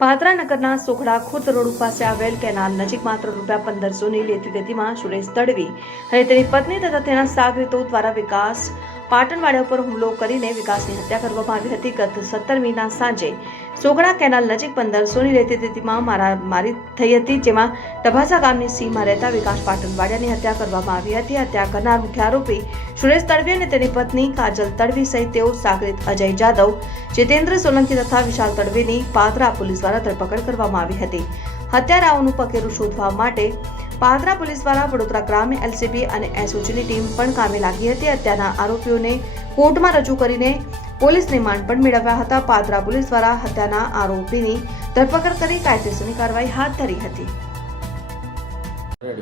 પાદરા નગરના સોખડા ખુર્દ રોડ પાસે આવેલ કેનાલ નજીક માત્ર ₹1500ની લેતી દેતીમાં સુરેશ તડવી અને તેની પત્ની તથા તેના સાગરીતો દ્વારા વિકાસ પાટણવાડિયા ઉપર હુમલો કરીને વિકાસની હત્યા કરવામાં આવી હતી. ગત 17મીના સાંજે સોખડા કેનાલ નજીક 1500ની લેતી દેતીમાં મારામારી થઈ હતી, જેમાં ટભાસા ગામની સીમમાં રહેતા વિકાસ પાટણવાડિયાની હત્યા કરવામાં આવી હતી. હત્યા કરનાર મુખ્ય આરોપી સુરેશ તડવી અને તેની પત્ની કાજલ તડવી સહિત તેઓ સાગરીત અજય જાદવ, જીતેન્દ્ર સોલંકી તથા વિશાલ તડવીની પાદરા પોલીસ દ્વારા ધરપકડ કરવામાં આવી હતી. હત્યારાઓનું પગેરું શોધવા માટે પાદરા પોલીસ દ્વારા વડોદરા ગ્રામ્ય એલસીબી અને એસઓજીની ટીમ પણ કામે લાગી હતી. હત્યાના આરોપીઓને કોર્ટમાં રજૂ કરીને પોલીસ રિમાન્ડ પણ મેળવ્યા હતા. પાદરા પોલીસ દ્વારા હત્યાના આરોપીની ધરપકડ કરી કાયદેસરની કાર્યવાહી હાથ ધરી હતી.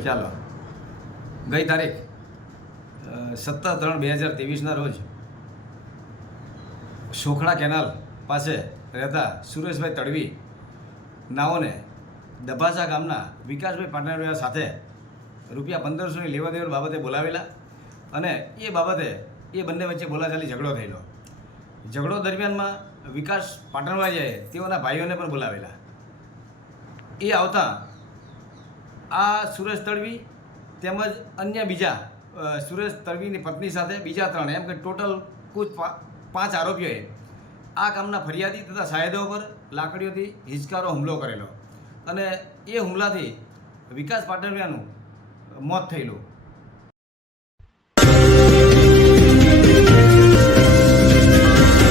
ચાલો, ગઈ તારીખ 17/3/2023ના રોજ સોખડા કેનાલ પાસે રહેતા સુરેશભાઈ તડવી નાઓને ડભાસા ગામના વિકાસભાઈ પાટણવાડિયા સાથે ₹1500ની લેવા દેવા બાબતે બોલાવેલા અને એ બાબતે એ બંને વચ્ચે બોલાચાલી ઝઘડો થયેલો. ઝઘડો દરમિયાનમાં વિકાસ પાટણવાડિયાએ તેઓના ભાઈઓને પણ બોલાવેલા. એ આવતા આ સુરેશ તડવી તેમજ અન્ય બીજા સુરેશ તડવીની પત્ની સાથે બીજા 3 એમ કે ટોટલ કુલ 5 આરોપીઓએ આ કામના ફરિયાદી તથા સાહેદો પર લાકડીઓથી હિંચકારો હુમલો કરેલો અને એ હુમલાથી વિકાસ પાટણવાડિયાનું મોત થયેલું.